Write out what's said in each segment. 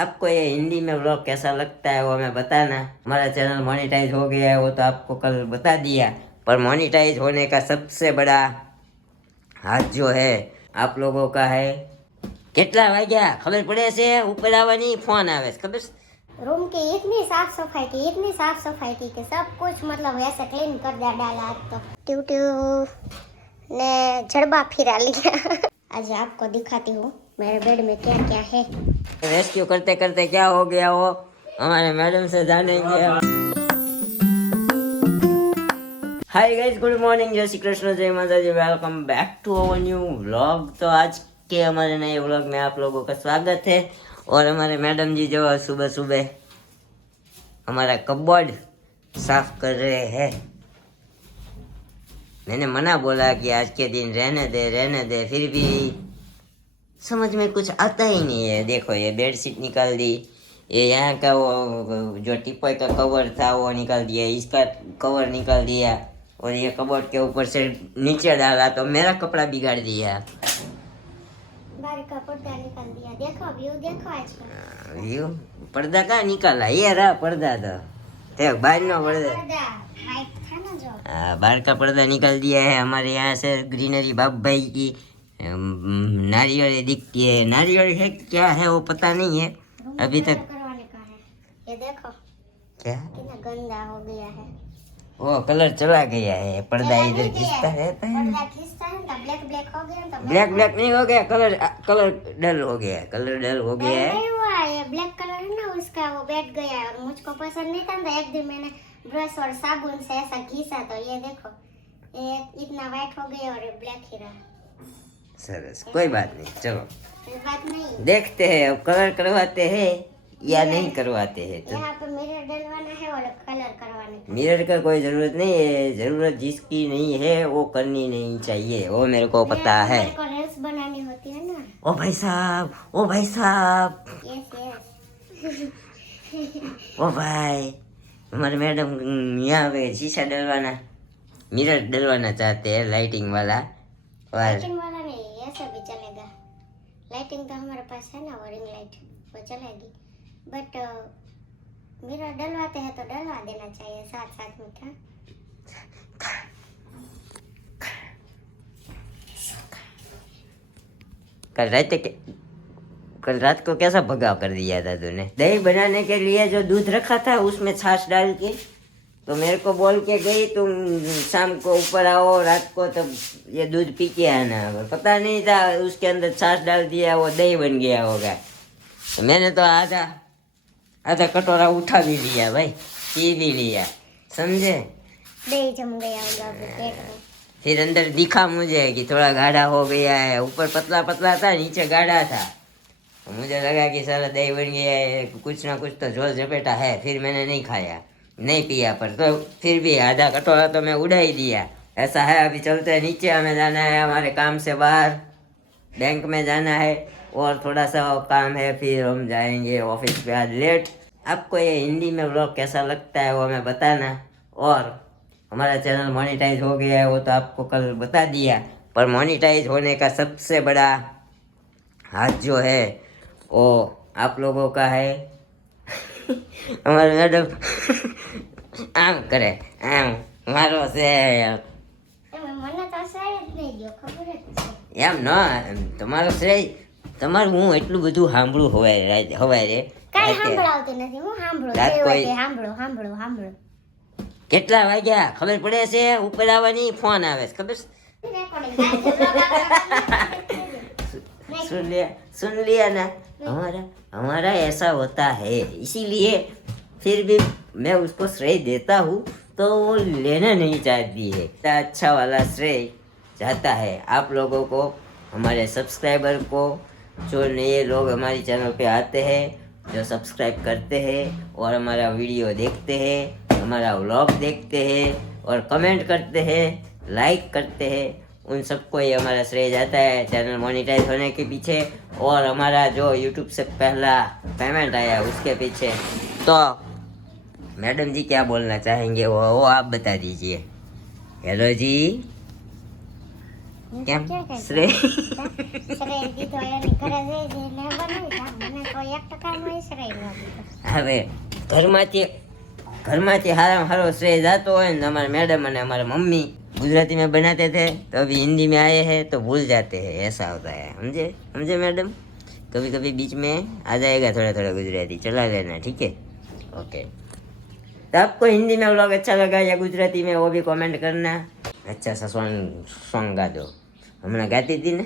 आपको ये हिंदी में व्लॉग कैसा लगता है वो हमें बताना। हमारा चैनल मोनेटाइज हो गया है वो तो आपको कल बता दिया, पर मोनेटाइज होने का सबसे बड़ा हाथ जो है आप लोगों का है। કેટલા વાગ્યા ખબર પડે છે? ઉપર આવવાની ફોન આવે છે ખબર છે? रूम की इतनी साफ सफाई थी कि सब कुछ मतलब ऐसे क्लीन कर दिया डाला। आज तो ट्यू ट्यू ने जड़बा फिरा लिया। आज आपको दिखाती हूँ मेरे बेड में क्या क्या है। रेस्क्यू करते करते क्या हो गया वो हमारे मैडम से जानेंगे। हाय गाइस, गुड मॉर्निंग, जय श्री कृष्ण, जय माता जी, welcome back to our new vlog. तो आज के हमारे नए व्लॉग में आप लोगों का स्वागत है। और हमारे मैडम जी जो सुबह सुबह हमारा कबोर्ड साफ कर रहे हैं। मैंने मना बोला कि आज के दिन रहने दे, फिर भी समझ में कुछ आता ही नहीं है। देखो ये बेडशीट निकाल दी, ये यहाँ का वो जो टिपॉय का कवर था वो निकाल दिया, इसका कवर निकाल दिया, और ये कबोर्ड के ऊपर से नीचे डाला तो मेरा कपड़ा बिगाड़ दिया। बाहर का पर्दा निकाल दिया। देखो व्यू देखो आज का। व्यू पर्दा कहाँ निकाला? ये रहा पर्दा, तो देख बाहर ना पर्दा, पर्दा वाइट था ना जो। बाहर का पर्दा निकाल दिया है। हमारे यहाँ से ग्रीनरी बाप भाई की नारियल दिखती है। नारियल है क्या है वो पता नहीं है अभी तक। करवाने का है। ये देखो क्या कितना गंदा हो गया है। वो कलर चला गया है, पर्दा इधर घिसता रहता है। पर्दा खींचता है तो ब्लैक ब्लैक हो गया तो ब्लैक ब्लैक नहीं हो गया, कलर कलर डल हो गया, कलर डल हो गया है। नहीं हुआ है, ये ब्लैक कलर है ना उसका वो बैठ गया है और मुझको पसंद नहीं था। तो एक दिन मैंने ब्रश और साबुन से ऐसा घिसा तो ये देखो ये इतना व्हाइट हो गया और ब्लैक ही रहा। सरस, कोई बात नहीं, चलो कोई बात नहीं। देखते हैं अब कलर करवाते हैं या नहीं करवाते हैं। तो यहाँ पे मिरर डलवाना है और कलर करवाने का। मिरर का कोई जरूरत नहीं है, जरूरत जिसकी नहीं है वो करनी नहीं चाहिए, वो मेरे को पता है। मेरे को रील्स बनानी होती है ना। ओ भाई साहब, ओ भाई साहब, यस यस। ओ भाई, हमारे मैडम यहाँ पे शीशा डलवाना, मिरर डलवाना चाहते हैं, लाइटिंग वाला। और लाइटिंग वाला नहीं, ऐसा भी चलेगा। लाइटिंग तो हमारे पास है ना, रिंग लाइट, वो चलेगी। बट मिरर डलवाते हैं तो डलवा देना चाहिए साथ साथ में। क्या कल रात को कैसा भगाव कर दिया था तूने? दही बनाने के लिए जो दूध रखा था उसमें छाछ डाल के, तो मेरे को बोल के गई तुम शाम को ऊपर आओ, रात को तब ये दूध पी के आना। पता नहीं था उसके अंदर छाछ डाल दिया, वो दही बन गया होगा। तो मैंने तो आधा कटोरा उठा भी लिया भाई, पी भी लिया, समझे? दही जम गया होगा अभी पेट में। फिर अंदर दिखा मुझे कि थोड़ा गाढ़ा हो गया है, ऊपर पतला पतला था, नीचे गाढ़ा था। तो मुझे लगा कि सारा दही बन गया है, कुछ ना कुछ तो झोल झपेटा है। फिर मैंने नहीं खाया, नहीं पिया, पर तो फिर भी आधा कटोरा तो मैं उड़ा ही दिया। ऐसा है, अभी चलते हैं नीचे, हमें जाना है हमारे काम से बाहर, बैंक में जाना है और थोड़ा सा काम है, फिर हम जाएंगे ऑफिस पे आज लेट। आपको ये हिंदी में व्लॉग कैसा लगता है वो हमें बताना। और हमारा चैनल मोनेटाइज हो गया है वो तो आपको कल बता दिया, पर मोनेटाइज होने का सबसे बड़ा हाथ जो है वो आप लोगों का है। हमारे मैडम आम करे, आम मारो से મને તો શ્રેય જ નહીં ગયો, ખબર જ છે। એમ ન તમારો શ્રેય, તમારું હું એટલું બધું સાંભળું હવાય રે કાઈ સાંભળાવતી નથી, હું સાંભળું રાત તે કોઈ- હોય સાંભળો સાંભળો સાંભળો। કેટલા વાગ્યા ખબર પડે છે? ઉપર આવવાની ફોન આવે છે ખબર છે? सुन लिया ना, हमारा ऐसा होता है, इसीलिए फिर भी मैं उसको श्रेय देता हूँ तो वो लेना नहीं चाहती है। इतना अच्छा वाला श्रेय जाता है आप लोगों को, हमारे सब्सक्राइबर को, जो नए लोग हमारे चैनल पे आते हैं, जो सब्सक्राइब करते हैं और हमारा वीडियो देखते हैं, हमारा व्लॉग देखते हैं और कमेंट करते हैं, लाइक करते हैं, उन सबको ये हमारा श्रेय जाता है चैनल मोनेटाइज होने के पीछे, और हमारा जो यूट्यूब से पहला पेमेंट आया उसके पीछे। तो मैडम जी क्या बोलना चाहेंगे वो आप बता दीजिए। हेलो जी, કેમ ક્યાં કઈ શ્રેય શ્રેય દીધો એની ઘરે જઈ જઈને બનાવી જા. મને તો 1% શ્રેય ન દીધો. હવે ઘરમાંથી हाराम हारो श्रेय जातो है ना हमारे मैडम और हमारे मम्मी गुजराती में बनाते थे तो अभी हिंदी में आए हैं तो भूल जाते हैं, ऐसा होता है। समझे समझे मैडम? कभी कभी बीच में आ जाएगा थोड़ा थोड़ा गुजराती, चला लेना, ठीक है? ओके। तो आपको हिंदी में व्लॉग अच्छा लगा या गुजराती में वो भी कमेंट करना। अच्छा सा सॉन्ग गा दो। हमने गाती थी ना,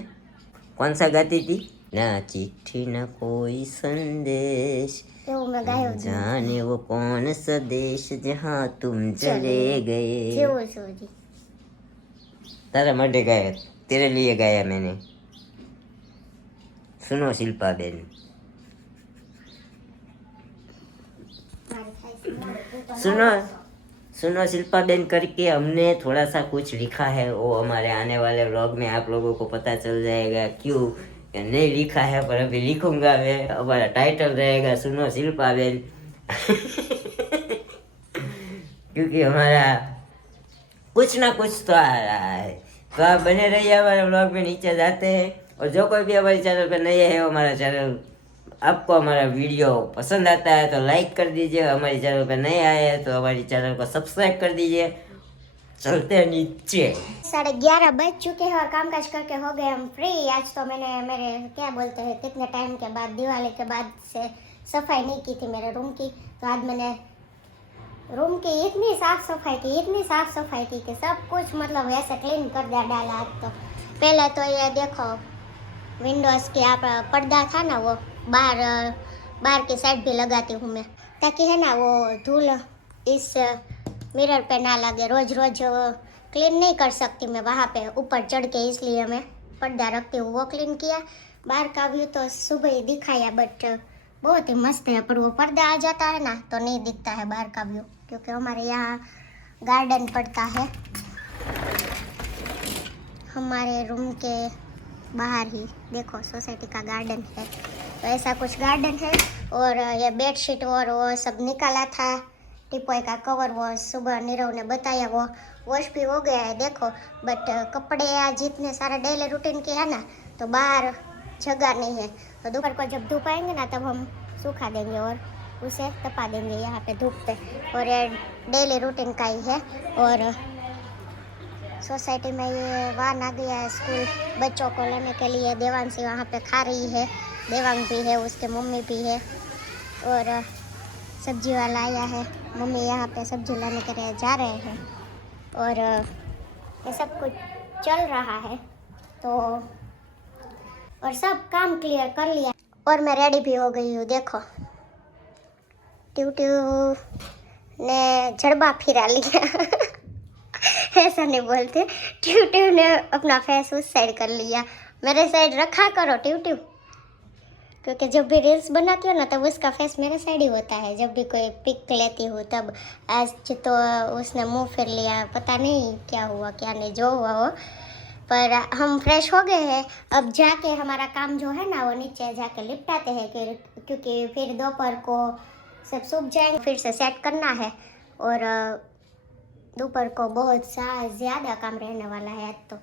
कौन सा गाती थी? ना चिट्ठी ना कोई संदेश, એવું મેં ગાયું જ નથી. जाने वो कौन सा देश जहाँ तुम चले गए। જેવું છું જી. तारा मर्डे गाया, तेरे लिए गाया मैंने। सुनो शिल्पा बेन, મારી થાય છે મોડું. તું તો सुनो सुनो शिल्पा बेन करके हमने थोड़ा सा कुछ लिखा है, वो हमारे आने वाले व्लॉग में आप लोगों को पता चल जाएगा क्यों कि नहीं लिखा है, पर अभी लिखूंगा मैं। हमारा टाइटल रहेगा सुनो शिल्पा बेन क्योंकि हमारा कुछ ना कुछ तो आ रहा है। तो आप बने रहिए हमारे व्लॉग में, नीचे जाते हैं। और जो कोई भी हमारे चैनल पर नए है, हमारा चैनल आपको हमारा वीडियो पसंद आता है तो लाइक कर दीजिए, हमारे चैनल पर नए आए हैं तो हमारे चैनल को सब्सक्राइब कर दीजिए। चलते हैं नीचे। 11:30 बज चुके हैं और कामकाज करके हो गए हम फ्री। आज तो मैंने मेरे क्या बोलते हैं कितने टाइम के बाद, दिवाली के बाद से सफाई नहीं की थी मेरे रूम की। तो आज मैंने रूम की इतनी साफ सफाई की कि सब कुछ मतलब ऐसे क्लीन कर दिया डाला। आज तो पहले तो ये देखो विंडोज़ के आप पर्दा था ना, वो बाहर की साइड भी लगाती हूँ मैं, ताकि है ना वो धूल इस मिरर पे ना लगे। रोज क्लीन नहीं कर सकती मैं वहाँ पे ऊपर चढ़ के, इसलिए मैं पर्दा रखती हूँ। वो क्लीन किया। बाहर का व्यू तो सुबह ही दिखाया, बट बहुत ही मस्त है, पर वो पर्दा आ जाता है ना तो नहीं दिखता है बाहर का व्यू, क्योंकि हमारे यहाँ गार्डन पड़ता है हमारे रूम के बाहर ही। देखो सोसाइटी का गार्डन है, तो ऐसा कुछ गार्डन है। और ये बेडशीट और वो सब निकाला था, टिपोई का कवर वो सुबह नीरव ने बताया, वो वॉश भी हो गया है देखो। बट कपड़े आज जितने सारे डेली रूटीन के है ना, तो बाहर जगह नहीं है। तो दोपहर को जब धूप आएंगे ना तब हम सूखा देंगे और उसे तपा देंगे यहाँ पे धूप पे। और ये डेली रूटीन का ही है। और सोसाइटी में ये वाहन आ गया है स्कूल बच्चों को लेने के लिए। देवांशी वहाँ पे खा रही है, देवांग भी है, उसके मम्मी भी है। और सब्जी वाला आया है, मम्मी यहाँ पे सब्जी लाने के लिए जा रहे हैं। और ये सब कुछ चल रहा है। तो और सब काम क्लियर कर लिया और मैं रेडी भी हो गई हूँ। देखो ट्यू ने जड़बा फिरा लिया ऐसा नहीं बोलते, ट्यू ने अपना फेस उस साइड कर लिया। मेरे साइड रखा करो ट्यू, क्योंकि जब भी रील्स बनाती हूँ ना तब उसका फेस मेरे साइड ही होता है। जब भी कोई पिक लेती हूँ तब। आज तो उसने मुंह फिर लिया, पता नहीं क्या हुआ क्या नहीं, जो हुआ हो। पर हम फ्रेश हो गए हैं। अब जाके हमारा काम जो है ना वो नीचे जाके लिपटाते हैं, क्योंकि फिर दोपहर को सब सूख जाएंगे, फिर से सेट करना है। और दोपहर को बहुत ज़्यादा काम रहने वाला है आज तो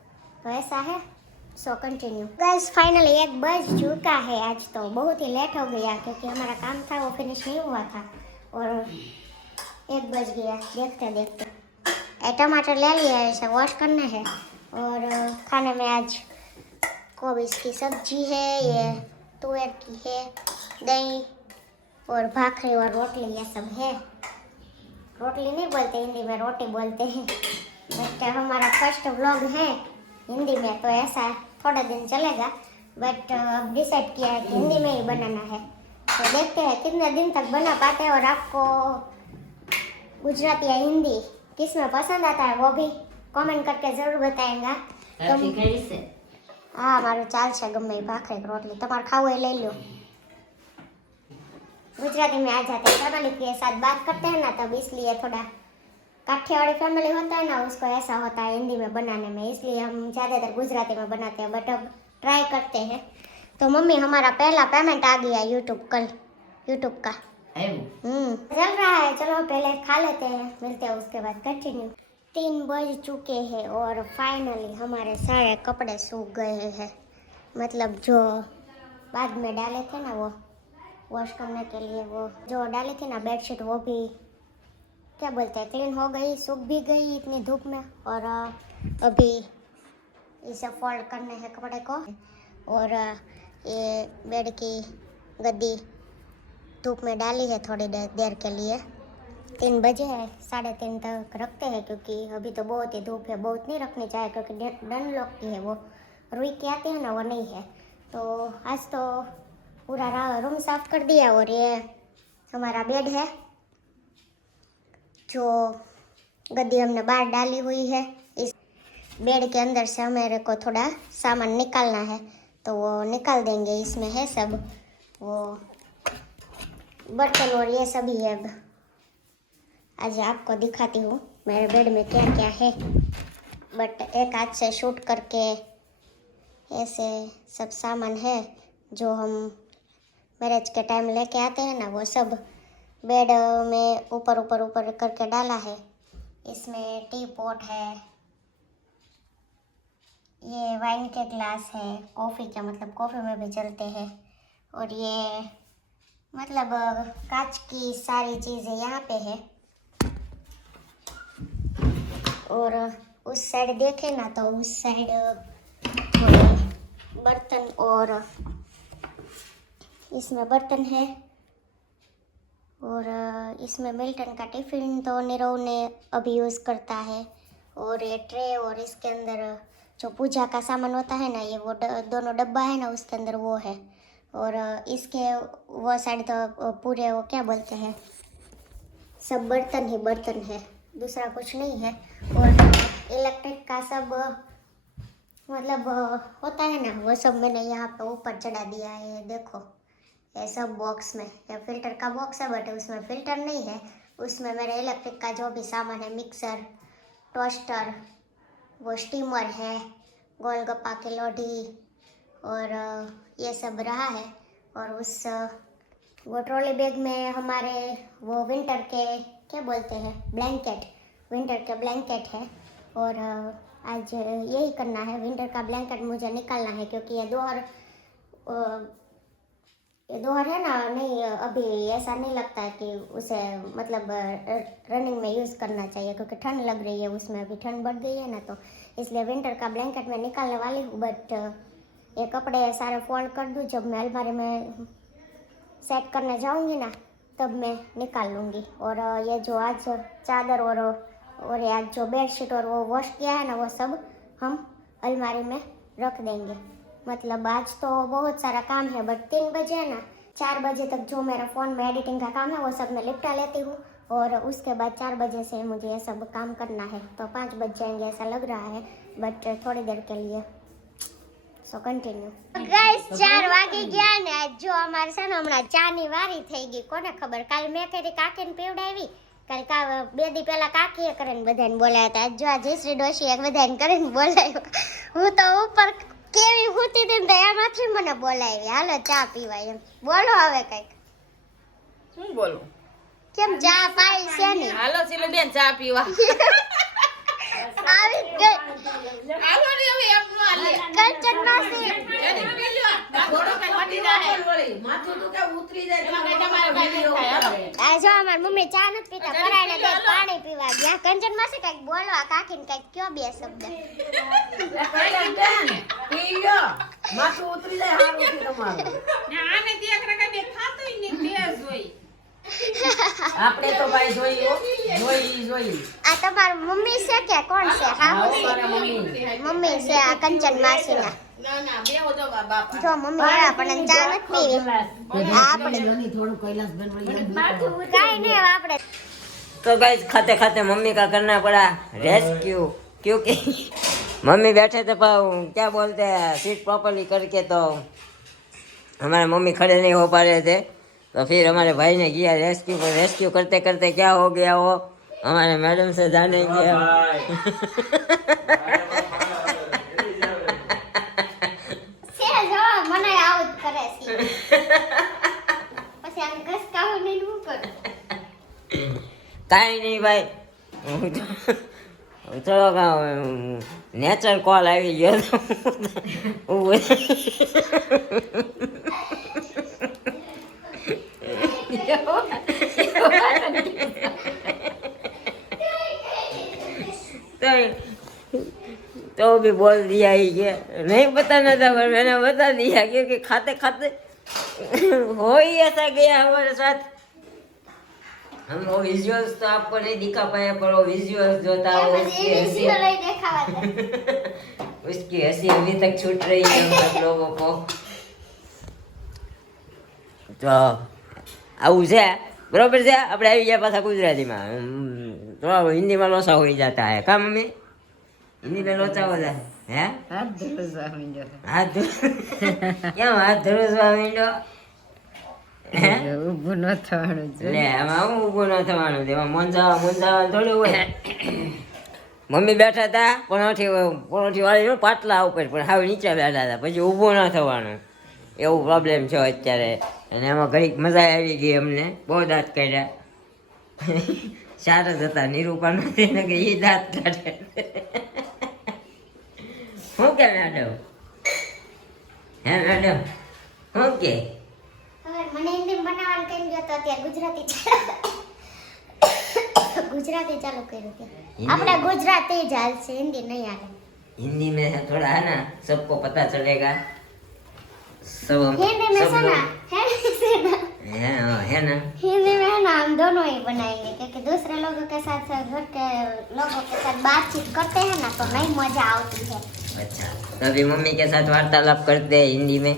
ऐसा है। So continue guys. फाइनली 1 बज चुका है। आज तो बहुत ही लेट हो गया, क्योंकि हमारा काम था वो फिनिश नहीं हुआ था और 1 बज गया देखते देखते। टमाटर ले लिया है, इसे वॉश करना है। और खाने में आज कोबिस की सब्जी है, ये तुअर की है, दही और भाखरी और रोटली, ये सब है। रोटली नहीं बोलते हिंदी में, रोटी बोलते हैं। बट हमारा फर्स्ट व्लॉग है हिंदी में, तो ऐसा थोड़ा दिन चलेगा। बट अब डिसाइड किया है कि हिंदी में ही बनाना है। तो देखते हैं कितने दिन तक बना पाते हैं। और आपको गुजराती या हिंदी किस में पसंद आता है वो भी कमेंट करके ज़रूर बताएंगा। हाँ मारू चाल से गमे भाखरी रोटली, तुम्हारे खाओ ले लो। गुजराती में आ जाते हैं, फैमिली के साथ बात करते हैं ना तब, इसलिए थोड़ा काठियावाड़ी फैमिली होता है ना, उसको ऐसा होता है हिंदी में बनाने में, इसलिए हम ज़्यादातर गुजराती में बनाते हैं। बट अब ट्राई करते हैं। तो मम्मी हमारा पहला पेमेंट आ गया यूट्यूब का चल रहा है। चलो पहले खा लेते हैं, मिलते हैं उसके बाद कंटिन्यू। 3 बज चुके हैं और फाइनली हमारे सारे कपड़े सूख गए हैं। मतलब जो बाद में डाले थे ना वो वॉश करने के लिए, वो जो डाली थी ना बेडशीट, वो भी क्या बोलते हैं क्लीन हो गई, सूख भी गई इतनी धूप में। और अभी इसे फोल्ड करने हैं कपड़े को। और ये बेड की गद्दी धूप में डाली है थोड़ी देर के लिए। 3 बजे है, 3:30 तक रखते हैं क्योंकि अभी तो बहुत ही धूप है। बहुत नहीं रखनी चाहिए क्योंकि डन लॉक की है, वो रुई की आती है ना, वो नहीं है। तो आज तो पूरा रूम साफ कर दिया। और ये हमारा बेड है, जो गद्दी हमने बाहर डाली हुई है। इस बेड के अंदर से मेरे को थोड़ा सामान निकालना है, तो वो निकाल देंगे। इसमें है सब वो बर्तन और ये सभी है। अब आज आपको दिखाती हूँ मेरे बेड में क्या क्या है। बट एक हाथ से शूट करके ऐसे सब सामान है जो हम मैरिज के टाइम लेके आते हैं ना, वो सब बेड में ऊपर ऊपर ऊपर करके डाला है। इसमें टी पॉट है, ये वाइन के ग्लास है, कॉफ़ी के मतलब कॉफ़ी में भी चलते हैं। और ये मतलब कांच की सारी चीज़ें यहाँ पे है। और उस साइड देखे ना तो उस साइड बर्तन, और इसमें बर्तन है। और इसमें मिल्टन का टिफ़िन तो नीरव ने अभी यूज़ करता है। और ये ट्रे, और इसके अंदर जो पूजा का सामान होता है ना, ये वो दोनों डब्बा है ना, उसके अंदर वो है। और इसके वो साइड तो पूरे वो क्या बोलते हैं, सब बर्तन ही बर्तन है, दूसरा कुछ नहीं है। और इलेक्ट्रिक का सब मतलब होता है ना, वो सब मैंने यहाँ पे ऊपर चढ़ा दिया है। ये देखो, ये सब बॉक्स में, ये फिल्टर का बॉक्स है बट उसमें फिल्टर नहीं है। उसमें मेरे इलेक्ट्रिक का जो भी सामान है, मिक्सर, टोस्टर, वो स्टीमर है, गोलगप्पा की लोढ़ी, और ये सब रहा है। और उस वो ट्रॉली बैग में हमारे वो विंटर के क्या बोलते हैं, ब्लैंकेट, विंटर के ब्लैंकेट है। और आज यही करना है, विंटर का ब्लैंकेट मुझे निकालना है क्योंकि ये दोहर है ना, नहीं अभी ऐसा नहीं लगता है कि उसे मतलब रनिंग में यूज़ करना चाहिए क्योंकि ठंड लग रही है उसमें, अभी ठंड बढ़ गई है ना, तो इसलिए विंटर का ब्लैंकेट मैं निकालने वाली हूँ। बट ये कपड़े सारे फोल्ड कर दूँ, जब मैं अलमारी में सेट करने जाऊँगी ना तब मैं निकाल लूँगी। और ये जो आज चादर और ये आज जो बेडशीट और वो वॉश किया है ना, वो सब हम अलमारी में रख देंगे। मतलब आज तो बहुत सारा काम है बट 3 बजे है ना, 4 बजे तक जो मेरा फ़ोन में एडिटिंग का काम है वो सब मैं निपटा लेती हूँ। और उसके बाद 4 बजे से मुझे ये सब काम करना है, तो 5 बज जाएंगे ऐसा लग रहा है, बट थोड़ी देर के लिए। सो कंटिन्यू गाइस, 4 વાગી ગયા ને જો અમારે છે ને હમણાં ચાની વારી થઈ ગઈ, કોને ખબર, કાલ મેં કરી કાકીને પીવડાવી, કાલ 2 દી પહેલા કાકીએ કરીને બધાને બોલાયા હતા, જો આ જયશ્રી ડોશીએ બધાને કરીને બોલાવ્યો, હું તો ઉપર કેવી હુતી હતી ને એમાંથી મને બોલાવી, હાલો ચા પીવા એમ, બોલો હવે કઈક, શું બોલું, કેમ ચા પાઈ છે ને, હાલો સિલો બેન ચા પીવા આવી ગઈ હાલો ને હવે એમનો હાલે કંચન માસી, એને પી લ્યો આ ઘોડો કઈ મટી જાય માથું તો કે ઉતરી જાય તમારે ભાઈ ખાય હાલો આ જો અમાર મમ્મી ચા નથી પીતા, પરાણે દે પાણી પીવા ગયા, કંચન માસી કઈક બોલો, આ કાકીને કઈક કયો બે શબ્દ, પી લ્યો માથું ઉતરી જાય હારું થી તમારું ને આને તે એક રકા બે ખાતોય ને તેજ હોય આપણે તો ભાઈ જોઈ આ તમાર મમ્મી છે કે કોણ છે? હા મારા મમ્મી છે આ કંચન માસીના, ના બે હો જો બાપા જો મમ્મી એવા પણ ચા નથી પીવી, આપણે કાઈ નહીં આપણે। तो गाइस खाते खाते मम्मी का करना पड़ा रेस्क्यू, क्योंकि मम्मी बैठे थे पर क्या बोलते हैं सीट प्रॉपरली करके, तो हमारे मम्मी खड़े नहीं हो पा रहे थे, तो फिर हमारे भाई ने किया रेस्क्यू। पर रेस्क्यू करते करते क्या हो गया वो हमारे मैडम से जानेंगे हम। છે જો મને આવું જ કરે છે, પછી આમ ઘસકાવું નહીં હું કરું, કાંઈ નહીં ભાઈ, થોડોક નેચર કોલ આવી ગયો તો ઊભો तो भी बोल दिया ही कि नहीं बताना था पर मैंने बता दिया क्योंकि खाते खाते हो ही ऐसा गया हमारे साथ। हम वो विजुअल्स तो आपको नहीं दिखा पाए पर वो विजुअल्स जो था वो उसकी हंसी अभी तक छूट रही है हम सब लोगों को। तो આવું છે બરોબર છે આપણે આવી ગયા પાછા ગુજરાતીમાં થોડા હિન્દીમાં લોસા હોઈ જતા હે કા મમ્મી हिंदी में लोचा हो जाए हैं हाथ धरुसवा मींडो કેમ હાથ ધરુસવા મીંડો ઊભું ન થવાનું છે લે આમાં હું ઊભું ન થવાનું છે એમાં મોંજાવા થોડું હોય। મમ્મી બેઠા હતા પરોઠી વાળી પાટલા ઉપર પણ હાવ નીચે બેઠા હતા પછી ઊભું ન થવાનું એવું પ્રોબ્લેમ છે અત્યારે। અને એમાં ઘડીક મજા આવી ગઈ અમને બહુ દાંત કાઢ્યા સારા જ હતા નિરૂપા નથી ને કે એ દાંત કાઢે શું કે મેડમ હે મેડમ શું કે મને હિન્દી બનાવવાનું કેમ ગયો તો અત્યારે ગુજરાતી ચાલુ કર્યું કે આપણે ગુજરાતી જ હાલશે હિન્દી નહીં હાલે। हिंदी में थोड़ा है ना सबको पता चलेगा सब हिंदी में सुना है ना हिंदी में है ना हम दोनों ही बनाएंगे क्योंकि दूसरे लोगों के साथ घर के लोगों के साथ बातचीत करते हैं ना तो नहीं मजा आती है। अच्छा तो अभी मम्मी के साथ वार्तालाप करते हैं हिंदी में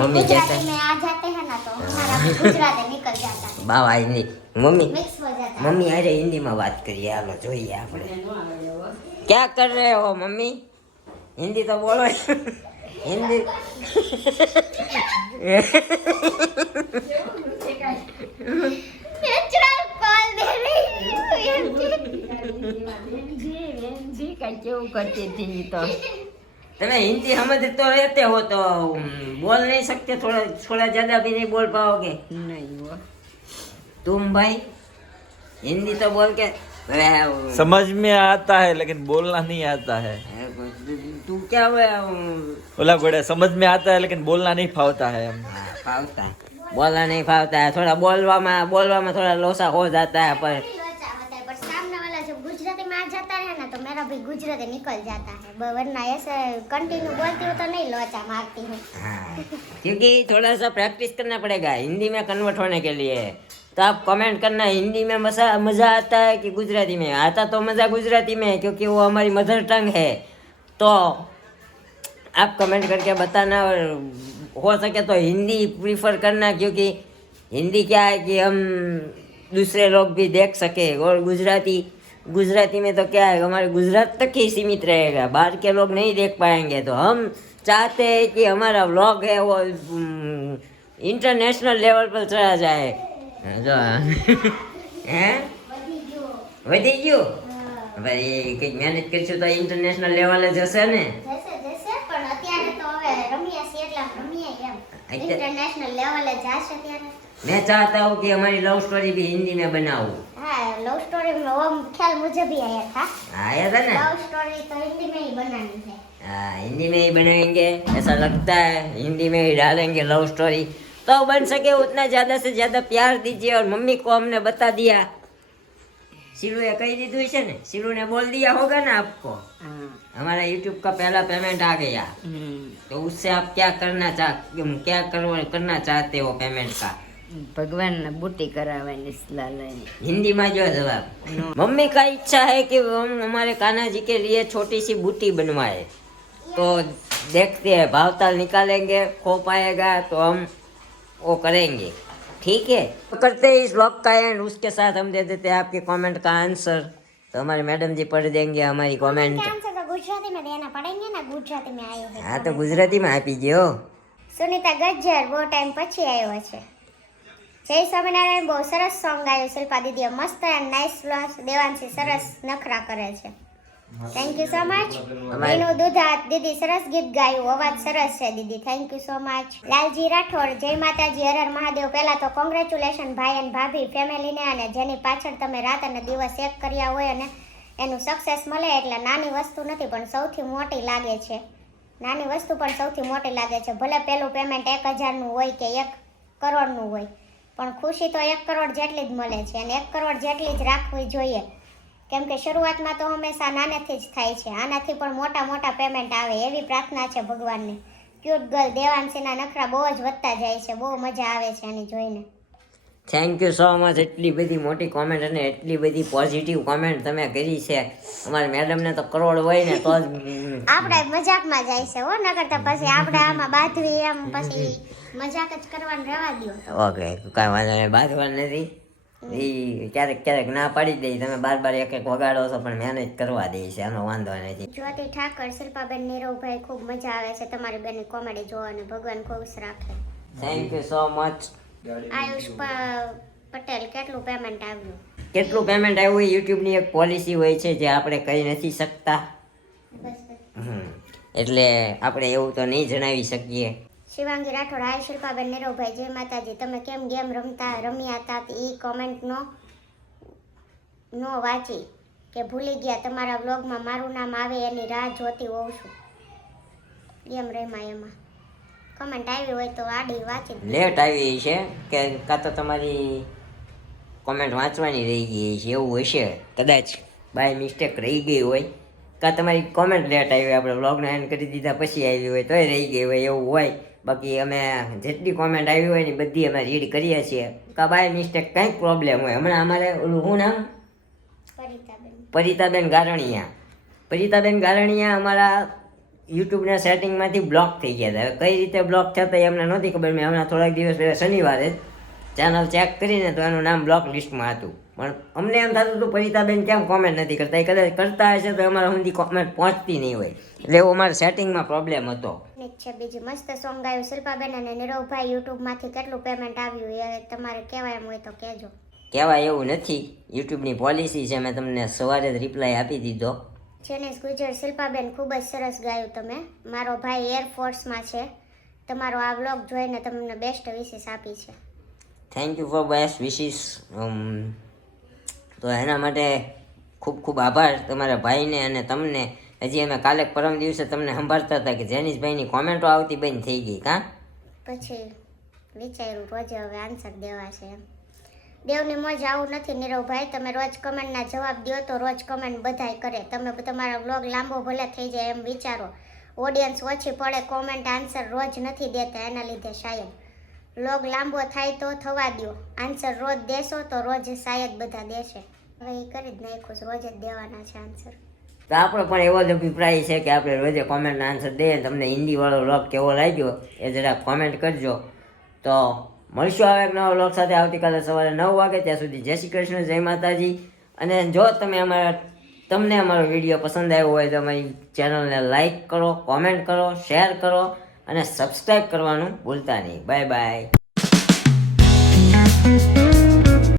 मम्मी के साथ में आ जाते हैं ना तो हमारा गुजराती निकल जाता है बाबा हिंदी मम्मी मिक्स हो जाता है। मम्मी अरे हिंदी में बात करिए हालो જોઈએ આપણે क्या कर रहे हो मम्मी हिंदी तो बोलो हिंदी नेचुरल कॉल दे रही जी का क्यों करती थी तो તમે हिंदी समझ तो रहते हो तो बोल नहीं सकते थोड़ा थोड़ा ज्यादा भी नहीं बोल पाओगे नहीं हुआ तुम भाई हिंदी तो बोल के समझ में आता है लेकिन बोलना नहीं आता है। तू क्या हुआ बोला घोड़े समझ में आता है लेकिन बोलना नहीं फावता है। हाँ, फावता है बोलना नहीं फावता है थोड़ा बोलवा में थोड़ा लोसा हो जाता है पर लोचा होता है पर सामने वाला जब गुजराती में आ जाता है ना तो मेरा भी गुजराती निकल जाता है वरना ऐसे कंटिन्यू बोलती हूँ तो नहीं लोचा मारती हूँ। हाँ, क्योंकि थोड़ा सा प्रैक्टिस करना पड़ेगा हिंदी में कन्वर्ट होने के लिए। तो आप कमेंट करना हिंदी में मज़ा आता है कि गुजराती में। आता तो मज़ा गुजराती में है क्योंकि वो हमारी मदर टंग है। तो आप कमेंट करके बताना और हो सके तो हिंदी प्रीफर करना क्योंकि हिंदी क्या है कि हम दूसरे लोग भी देख सके और गुजराती में तो क्या है हमारे गुजरात तक ही सीमित रहेगा बाहर के लोग नहीं देख पाएंगे। तो हम चाहते हैं कि हमारा व्लॉग है वो इंटरनेशनल लेवल पर चला जाए। જો હે વધી ગયું ભાઈ કંઈક મહેનત કરીશું તો ઇન્ટરનેશનલ લેવલે જશે ને જશે પણ અત્યારે તો હવે રમ્યા છે એટલે રમીએ એમ इंटरनेशनल लेवल जाशे ત્યારે मैं चाहता हूँ कि हमारी लव स्टोरी भी हिंदी में बनाऊँ। हाँ लव स्टोरी में वो ख्याल मुझे भी आया था ना लव स्टोरी तो हिंदी में ही बनानी है। हाँ हिंदी में ही बनाएंगे ऐसा लगता है हिंदी में ही डालेंगे लव स्टोरी तो बन सके उतना ज़्यादा से ज़्यादा प्यार दीजिए। और मम्मी को हमने बता दिया सिलू ने कही दीदू है ने सिलू ने बोल दिया होगा ना आपको हमारा यूट्यूब का पहला पेमेंट आ गया तो उससे आप क्या करना चाहते हो पेमेंट का भगवान ने बूटी करावानी सलाह लेनी हिंदी में जो जवाब मम्मी का इच्छा है कि हम हमारे कान्हा जी के लिए छोटी सी बूटी बनवाए तो देखते हैं भावताल निकालेंगे हो पाएगा तो हम वो करेंगे ठीक है। तो करते हैं इस व्लॉग का एंड उसके साथ हम दे देते हैं आपके कमेंट का आंसर। तो हमारे मैडम जी पढ़ देंगे हमारी कमेंट। आंसर तो गुजराती में देना पड़ेंगे ना गुजराती में आए हैं। हाँ तो गुजराती में आपी गयो सुनीता गज्जर बहुत टाइम પછી આવ્યો છે। જય સ્વામિનારાયણ બહુ સરસ સોંગ ગાયું શિલ્પા દીદીએ મસ્ત એન્ડ નાઇસ વ્લોગ દેવાંશી સરસ નખરા કરે છે thank you so much. Minu Dudha દીદી સરસ ગીત ગાયું અવાજ સરસ છે દીદી thank you so much. Lalji Rathod જય માતાજી હર હર મહાદેવ પહેલા તો કોંગ્રેચ્યુલેશન ભાઈ અને ભાભી ફેમિલીને અને જેની પાછળ તમે રાત અને દિવસ એક કર્યા હોય અને એનું સક્સેસ મળે એટલે નાની વસ્તુ નથી પણ સૌથી મોટી લાગે છે. નાની વસ્તુ પણ સૌથી મોટી લાગે છે. ભલે પહેલું પેમેન્ટ 1000નું હોય કે 1 કરોડનું હોય, પણ ખુશી તો 1 કરોડ જેટલી જ મળે છે અને 1 કરોડ જેટલી જ રાખવી જોઈએ. કેમ કે શરૂઆતમાં તો હંમેશા નાનેથી જ થાય છે. આનાથી પણ મોટા મોટા પેમેન્ટ આવે એવી પ્રાર્થના છે ભગવાનને. ક્યુટ ગર્લ દેવાંશીના નખરા બહુ જ વધતા જાય છે. બહુ મજા આવે છે એની જોઈને. Thank you so much. એટલી બધી મોટી કોમેન્ટ અને એટલી બધી પોઝિટિવ કોમેન્ટ તમે કરી છે. અમારા મેડમને તો કરોડ હોય ને તો જ આપણે મજાકમાં જાય છે હો, નકર તો પછી આપણે આમાં બાંધવી એમ પછી મજાક જ કરવાનું રહેવા દો. ઓકે, કાંઈ વાંધો નહીં, બાંધવાનું નથી. એ ક્યારેક ક્યારેક ના પાડી દે, તમે બાર એક વગાડો છો પણ મહેનત કરવા દે છે, આનો વાંધો નથી. જ્યોતિ ઠાકર, શિલ્પાબેન, નીરવભાઈ, ખૂબ મજા આવે છે તમારી બેનની કોમેડી જોવાની. ભગવાન ખુશ રાખે. Thank you so much. Ayush Patel, કેટલું પેમેન્ટ આવ્યું? કેટલું પેમેન્ટ આવ્યું એ યુટ્યુબની એક પોલિસી હોય છે જે આપણે કહી નથી શકતા. એટલે આપણે એવું તો નહીં જણાવી શકીએ. શિવાંગી રાઠોડ, હાય શિલ્પાબેન, નીરવભાઈ, જય માતાજી. તમે કેમ ગેમ રમ્યા હતા એ કોમેન્ટ નો વાંચી કે ભૂલી ગયા? તમારા બ્લોગમાં મારું નામ આવે એની રાહ જોતી હોઉં છું. ગેમ રમ્યા એમાં કમેન્ટ આવી હોય તો આડી વાંચી. લેટ આવી છે કે કાં તો તમારી કોમેન્ટ વાંચવાની રહી ગઈ છે, એવું હશે કદાચ. બાય મિસ્ટેક રહી ગઈ હોય, કાં તમારી કોમેન્ટ લેટ આવી હોય, આપણે વ્લોગને એન્ડ કરી દીધા પછી આવી હોય તોય રહી ગઈ હોય, એવું હોય. બાકી અમે જેટલી કોમેન્ટ આવી હોય ને બધી અમે રીડ કરીએ છીએ. કાં બાય મિસ્ટેક કંઈક પ્રોબ્લેમ હોય. હમણાં અમારે ઓલું શું નામ, પરિતાબેન ગારણિયા. પરિતાબેન ગારણિયા અમારા યુટ્યુબના સેટિંગમાંથી બ્લોક થઈ ગયા હતા. હવે કઈ રીતે બ્લોક થતા એ અમને નહોતી ખબર. મેં હમણાં થોડાક દિવસ પહેલાં શનિવારે ચેનલ ચેક કરીને તો એનું નામ બ્લોક લિસ્ટમાં હતું. પણ અમને એમ થતું હતું પરિતાબેન કેમ કોમેન્ટ નથી કરતા. એ કદાચ કરતા હશે તો અમારા સુધી કોમેન્ટ પહોંચતી નહીં હોય, એટલે એવો અમારા સેટિંગમાં પ્રોબ્લેમ હતો. છે બીજી મસ્ત સોંગ ગાયું શિલ્પાબેન અને નીરવભાઈ. યુટ્યુબમાંથી કેટલું પેમેન્ટ આવ્યું એ તમારે કહેવાય એમ હોય તો કહેજો. કહેવાય એવું નથી, યુટ્યુબની પોલિસી છે. મેં તમને સવારે જ રિપ્લાય આપી દીધો. જેનિસ ગુજર, શિલ્પાબેન ખૂબ જ સરસ ગાયું તમે. મારો ભાઈ એરફોર્સમાં છે. તમારો આ વ્લોગ જોઈને તમને બેસ્ટ વિશેસ આપી છે. Thank you for best wishes. તો એના માટે ખૂબ ખૂબ આભાર તમારા ભાઈને અને તમને. હજી અમે કાલે પરમ દિવસે તમને સંભાળતા હતા કે જેનિસભાઈની કોમેન્ટો આવતી બંધ થઈ ગઈ. કાં પછી વિચાર્યું રોજ હવે આન્સર દેવા છે એમ. દેવની મોજ આવું નથી નીરવભાઈ. તમે રોજ કમેન્ટના જવાબ દો તો રોજ કમેન્ટ બધાય કરે. તમે તમારા વ્લોગ લાંબો ભલે થઈ જાય એમ વિચારો. ઓડિયન્સ ઓછી પડે, કોમેન્ટ આન્સર રોજ નથી દેતા, એના લીધે શાયદ. વ્લોગ લાંબો થાય તો થવા દો. આન્સર રોજ દેશો તો રોજ શાયદ બધા દેશે. હવે એ કરી જ નાખ્યું છે, રોજ જ દેવાના છે આન્સર. તો આપણો પણ એવો જ અભિપ્રાય છે કે આપણે રોજે કોમેન્ટના આન્સર દઈએ. તમને હિન્દીવાળો વ્લોગ કેવો લાગ્યો એ જરા કોમેન્ટ કરજો. તો મળશું આવે એક નવા વ્લોગ સાથે આવતીકાલે સવારે 9 વાગે. ત્યાં સુધી જય શ્રી કૃષ્ણ, જય માતાજી. અને જો તમને અમારો વિડીયો પસંદ આવ્યો હોય તો અમારી ચેનલને લાઈક કરો, કોમેન્ટ કરો, શેર કરો અને સબસ્ક્રાઈબ કરવાનું ભૂલતા નહીં. Bye bye.